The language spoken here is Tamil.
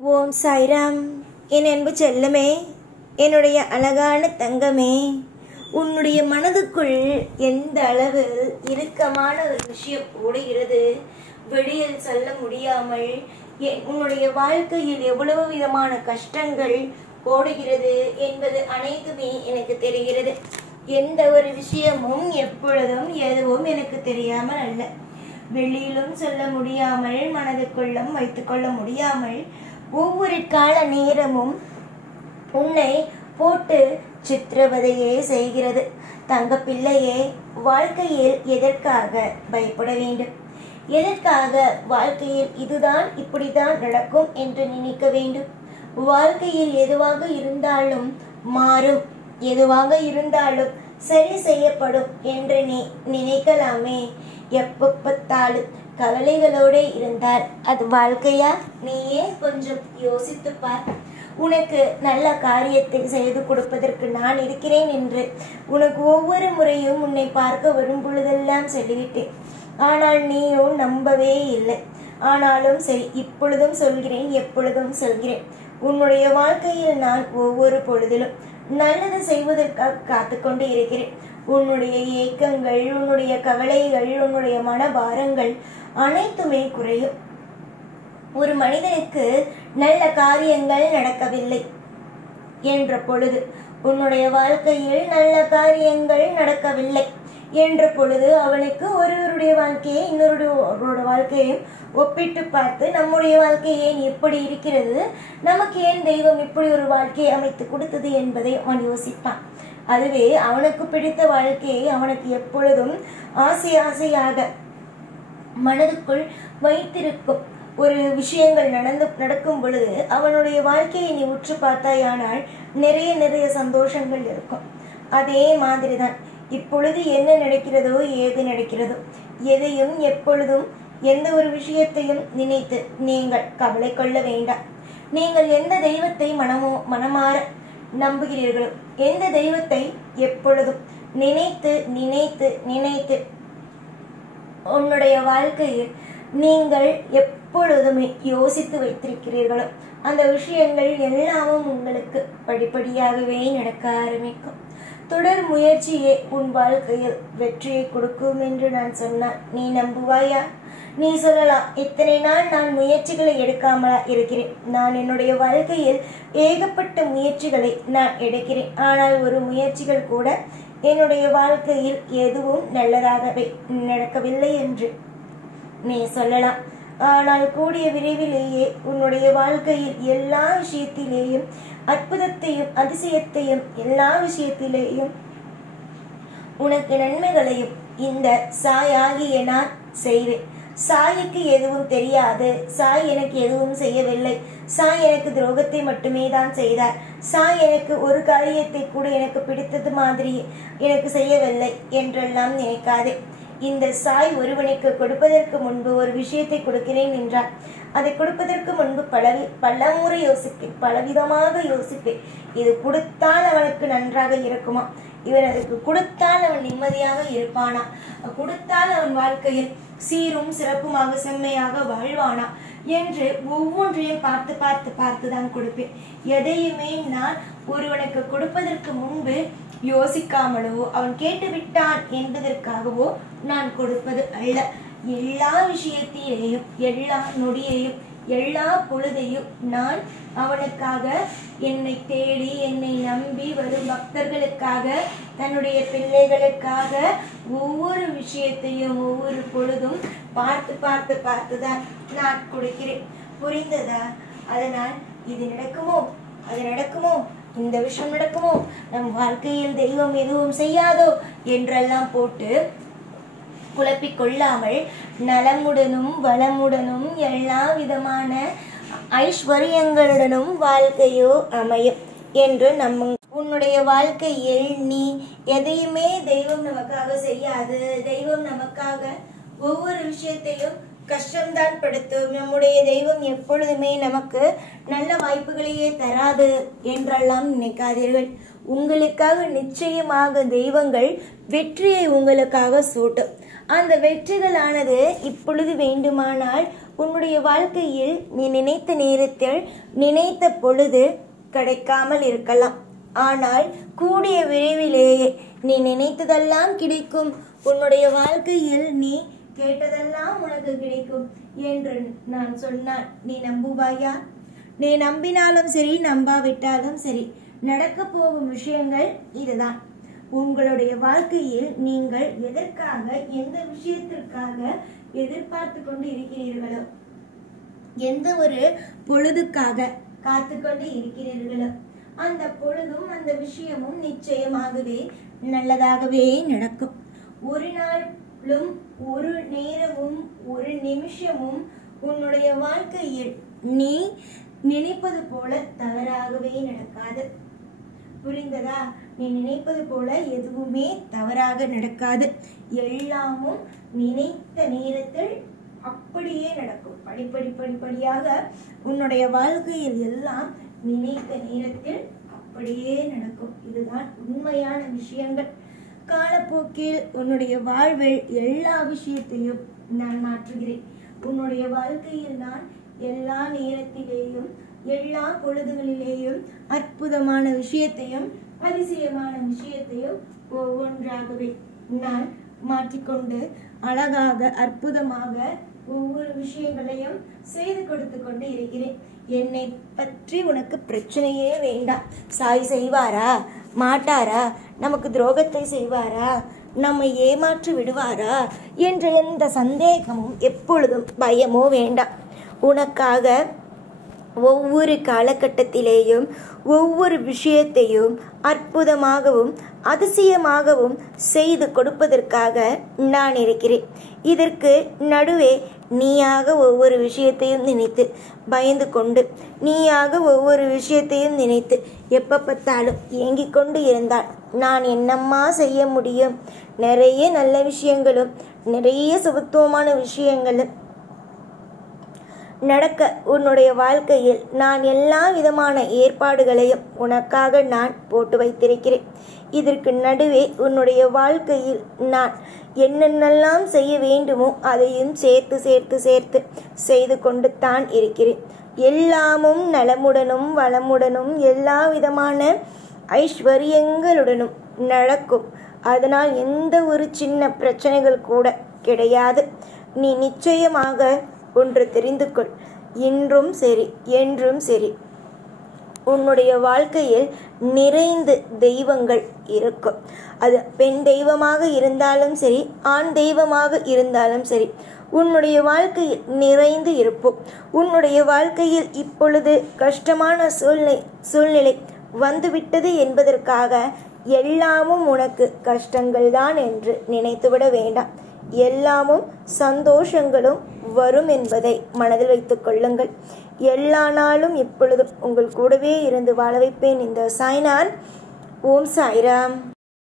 ஓம் சாய்ராம். என் அன்பு செல்லமே, என்னுடைய அழகான தங்கமே, உன்னுடைய மனதுக்குள் எந்த அளவு இறுக்கமான ஒரு விஷயம் ஓடுகிறது, வெளியில் சொல்ல முடியாமல் உன்னுடைய வாழ்க்கையில் எவ்வளவு விதமான கஷ்டங்கள் ஓடுகிறது என்பது அனைத்துமே எனக்கு தெரிகிறது. எந்த ஒரு விஷயமும் எப்பொழுதும் எதுவும் எனக்கு தெரியாமல் அல்ல. வெளியிலும் சொல்ல முடியாமல் மனதுக்குள்ளும் வைத்துக்கொள்ள முடியாமல் ஒவ்வொரு கால நேரமும் உன்னை போட்டு சித்திரவதையே செய்கிறது. தங்க பிள்ளையே, வாழ்க்கையில் எதற்காக பயப்பட வேண்டும்? எதற்காக வாழ்க்கையில் இதுதான் இப்படிதான் நடக்கும் என்று நினைக்க வேண்டும்? வாழ்க்கையில் எதுவாக இருந்தாலும் மாறும், எதுவாக இருந்தாலும் சரி செய்யப்படும் என்று நீ நினைக்கலாமே. எப்ப பார்த்தாலும் கவலைகளோடு இருந்தால் அது வாழ்க்கையா? நீயே கொஞ்சம் யோசித்து பார். உனக்கு நல்ல காரியத்தை செய்து கொடுப்பதற்கு நான் இருக்கிறேன் என்று உனக்கு ஒவ்வொரு முறையும் உன்னை பார்க்க வரும் பொழுதெல்லாம் சொல்லிவிட்டேன். ஆனால் நீயோ நம்பவே இல்லை. ஆனாலும் சரி, இப்பொழுதும் சொல்கிறேன், எப்பொழுதும் சொல்கிறேன், உன்னுடைய வாழ்க்கையில் நான் ஒவ்வொரு பொழுதிலும் நல்லது செய்வதற்காக காத்து கொண்டு இருக்கிறேன். உன்னுடைய ஏக்கங்கள், உன்னுடைய கவலைகள், உன்னுடைய மனபாரங்கள் அனைத்துமே குறையும். ஒரு மனிதனுக்கு நல்ல காரியங்கள் நடக்கவில்லை என்ற பொழுது, உன்னுடைய வாழ்க்கையில் நல்ல காரியங்கள் நடக்கவில்லை என்ற பொழுது, அவனுக்கு ஒருவருடைய வாழ்க்கையை இன்னொருடைய வாழ்க்கையும் ஒப்பிட்டு பார்த்து, நம்முடைய வாழ்க்கை ஏன் இப்படி இருக்கிறது, நமக்கு ஏன் தெய்வம் இப்படி ஒரு வாழ்க்கையை அமைத்து கொடுத்தது என்பதை அவன் யோசிப்பான். அதுவே அவனுக்கு பிடித்த வாழ்க்கையை அவனுக்கு எப்பொழுதும் ஆசையாக மனதுக்குள் வைத்திருக்கும் ஒரு விஷயங்கள் நடக்கும் பொழுது அவனுடைய வாழ்க்கையை நீ உற்று பார்த்தாயானால் நிறைய சந்தோஷங்கள் இருக்கும். அதே மாதிரிதான் இப்பொழுது என்ன நடக்கிறதோ, ஏது நடக்கிறதோ, எதையும் எப்பொழுதும் எந்த ஒரு விஷயத்தையும் நினைத்து நீங்கள் கவலை கொள்ள வேண்டாம். நீங்கள் எந்த தெய்வத்தை மனமாற நம்புகிறீர்களோ, எந்த தெய்வத்தை எப்பொழுதும் நினைத்து நினைத்து நினைத்து உன்னுடைய வாழ்க்கையில் நீங்கள் எப்பொழுதுமே யோசித்து வைத்திருக்கிறீர்களோ, அந்த விஷயங்கள் எல்லாமும் உங்களுக்கு படிப்படியாகவே நடக்க ஆரம்பிக்கும். தொடர் முயற்சியே உன் வாழ்க்கையில் வெற்றியை கொடுக்கும் என்று நான் சொன்னால் நீ நம்புவாயா? நீ சொல்லலாம், இத்தனை நாள் நான் முயற்சிகளை எடுக்காமலா இருக்கிறேன், நான் என்னுடைய வாழ்க்கையில் ஏகப்பட்ட முயற்சிகளை நான் எடுக்கிறேன், ஆனால் ஒரு முயற்சிகள் கூட என்னுடைய வாழ்க்கையில் எதுவும் நல்லதாகவே நடக்கவில்லை என்று நீ சொல்லலாம். ஆனால் கூடிய விரைவிலேயே உன்னுடைய வாழ்க்கையில் எல்லா விஷயத்திலேயும் அற்புதத்தையும் அதிசயத்தையும், எல்லா விஷயத்திலேயும் உனக்கு நன்மைகளையும் இந்த சாயாகிய நான் செய்வேன். சாய்க்கு எதுவும் தெரியாது, சாய் எனக்கு எதுவும் செய்யவில்லை, சாய் எனக்கு துரோகத்தை மட்டுமே தான் செய்தார், சாய் எனக்கு ஒரு காரியத்தை கூட எனக்கு பிடித்தது மாதிரி எனக்கு செய்யவில்லை என்றெல்லாம் நினைக்காதே. இந்த சாய் ஒருவனுக்கு கொடுப்பதற்கு முன்பு ஒரு விஷயத்தை கொடுக்கிறேன் என்றார், அதை கொடுப்பதற்கு முன்பு பலமுறை யோசிப்பேன், பலவிதமாக யோசிப்பேன். இது கொடுத்தால் அவனுக்கு நன்றாக இருக்குமா, இவன் அதுக்கு கொடுத்தால் அவன் நிம்மதியாக இருப்பானா, கொடுத்தால் அவன் வாழ்க்கையில் சீரும் சிறப்புமாக செம்மையாக வாழ்வானா என்று ஒவ்வொன்றையும் பார்த்து பார்த்து பார்த்து தான் கொடுப்பேன். எதையுமே நான் ஒருவனுக்கு கொடுப்பதற்கு முன்பு யோசிக்காமலோ அவன் கேட்டுவிட்டான் என்பதற்காகவோ நான் கொடுப்பது அல்ல. எல்லா விஷயத்திலேயும், எல்லா நொடியையும், எல்லா பொழுதையும் நான் அவனுக்காக, என்னை தேடி என்னை நம்பி வரும் பக்தர்களுக்காக, தன்னுடைய பிள்ளைகளுக்காக ஒவ்வொரு விஷயத்தையும் ஒவ்வொரு பொழுதும் பார்த்து பார்த்து பார்த்துதான் நான் கொடுக்கிறேன். புரிந்ததா? அதனால் இது நடக்குமோ, அது நடக்குமோ, இந்த விஷயம் நடக்குமோ, நம் வாழ்க்கையில் தெய்வம் எதுவும் செய்யாதோ என்றெல்லாம் போட்டு குழப்பிக் கொள்ளாமல் நலமுடனும் வளமுடனும் எல்லா விதமான ஐஸ்வர்யங்களுடனும் வாழ்க்கையோ அமையும் என்று உன்னுடைய வாழ்க்கையில் நீ எதையுமே தெய்வம் நமக்காக செய்யாது, தெய்வம் நமக்காக ஒவ்வொரு விஷயத்தையும் கஷ்டம்தான் படுத்தும், நம்முடைய தெய்வம் எப்பொழுதுமே நமக்கு நல்ல வாய்ப்புகளையே தராது என்றெல்லாம் நினைக்காதீர்கள். உங்களுக்காக நிச்சயமாக தெய்வங்கள் வெற்றியை உங்களுக்காக சூட்டும். அந்த வெற்றிகளானது இப்பொழுது வேண்டுமானால் உன்னுடைய வாழ்க்கையில் நீ நினைத்த நேரத்தில் நினைத்த பொழுது கிடைக்காமல் இருக்கலாம். ஆனால் கூடிய விரைவிலேயே நீ நினைத்ததெல்லாம் கிடைக்கும். உன்னுடைய வாழ்க்கையில் நீ கேட்டதெல்லாம் உனக்கு கிடைக்கும் என்று நான் சொன்னால் நீ நம்புவாயா? நீ நம்பினாலும் சரி, நம்பாவிட்டாலும் சரி, நடக்க போகும் விஷயங்கள் இதுதான். உங்களுடைய வாழ்க்கையில் நீங்கள் எதற்காக, எந்த விஷயத்திற்காக எதிர்பார்த்து கொண்டு இருக்கிறீர்களோ, எந்த ஒரு பொழுதுக்காக காத்து கொண்டு இருக்கிறீர்களோ, அந்த பொழுதும் அந்த விஷயமும் நிச்சயமாகவே நல்லதாகவே நடக்கும். ஒரு நாளும், ஒரு நேரமும், ஒரு நிமிஷமும் உன்னுடைய வாழ்க்கையில் நீ நினைப்பது போல தவறாகவே நடக்காது. புரிந்ததா? நீ நினைப்பது போல எதுவுமே தவறாக நடக்காது. எல்லாமும் நினைத்த நேரத்தில் அப்படியே நடக்கும். படிப்படியாக உன்னுடைய வாழ்க்கையில் எல்லாம் நினைத்த நேரத்தில் அப்படியே நடக்கும். இதுதான் உண்மையான விஷயங்கள். காலப்போக்கில் உன்னுடைய வாழ்வில் எல்லா விஷயத்தையும் நான் மாற்றுகிறேன். உன்னுடைய வாழ்க்கையில் நான் எல்லா நேரத்திலேயும், எல்லா பொழுதுகளிலேயும் அற்புதமான விஷயத்தையும், அதிசயமான விஷயத்தையும் ஒவ்வொன்றாகவே நான் மாற்றிக்கொண்டு அழகாக, அற்புதமாக ஒவ்வொரு விஷயங்களையும் செய்து கொடுத்து கொண்டு இருக்கிறேன். என்னை பற்றி உனக்கு பிரச்சனையே வேண்டாம். சாய் செய்வாரா, மாட்டாரா, நமக்கு துரோகத்தை செய்வாரா, நம்மை ஏமாற்றி விடுவாரா என்ற எந்த சந்தேகமும், எப்பொழுதும் பயமோ வேண்டாம். உனக்காக ஒவ்வொரு காலகட்டத்திலேயும் ஒவ்வொரு விஷயத்தையும் அற்புதமாகவும் அதிசயமாகவும் செய்து கொடுப்பதற்காக நான் இருக்கிறேன். இதற்கு நடுவே நீயாக ஒவ்வொரு விஷயத்தையும் நினைத்து பயந்து கொண்டு, நீயாக ஒவ்வொரு விஷயத்தையும் நினைத்து எப்போ பார்த்தாலும் ஏங்கிக் கொண்டு இருந்தால் நான் என்னம்மா செய்ய முடியும்? நிறைய நல்ல விஷயங்களும் நிறைய சுபத்துவமான விஷயங்களும் நடக்க உன்னுடைய வாழ்க்கையில் நான் எல்லா விதமான ஏற்பாடுகளையும் உனக்காக நான் போட்டு வைத்திருக்கிறேன். இதற்கு நடுவே உன்னுடைய வாழ்க்கையில் நான் என்னென்னலாம் செய்ய வேண்டுமோ அதையும் சேர்த்து சேர்த்து சேர்த்து செய்து கொண்டு தான் இருக்கிறேன். எல்லாமும் நலமுடனும் வளமுடனும் எல்லா விதமான ஐஸ்வர்யங்களுடனும் நடக்கும். அதனால் எந்த ஒரு சின்ன பிரச்சனைகள் கூட கிடையாது. நீ நிச்சயமாக ஒன்று தெரிந்து கொள். இன்றும் சரி, என்றும் சரி, உன்னுடைய வாழ்க்கையில் நிறைந்து தெய்வங்கள் இருக்கும். அது பெண் தெய்வமாக இருந்தாலும் சரி, ஆண் தெய்வமாக இருந்தாலும் சரி, உன்னுடைய வாழ்க்கையில் நிறைந்து இருப்போம். உன்னுடைய வாழ்க்கையில் இப்பொழுது கஷ்டமான சூழ்நிலை வந்துவிட்டது என்பதற்காக எல்லாமும் உனக்கு கஷ்டங்கள் தான் என்று நினைத்துவிட வேண்டாம். எல்லாமும் சந்தோஷங்களும் வரும் என்பதை மனதில் வைத்துக் கொள்ளுங்கள். எல்லா நாளும் எப்பொழுதும் உங்கள் கூடவே இருந்து வாழ வைப்பேன் இந்த சாய்நான். ஓம் சாய்ராம்.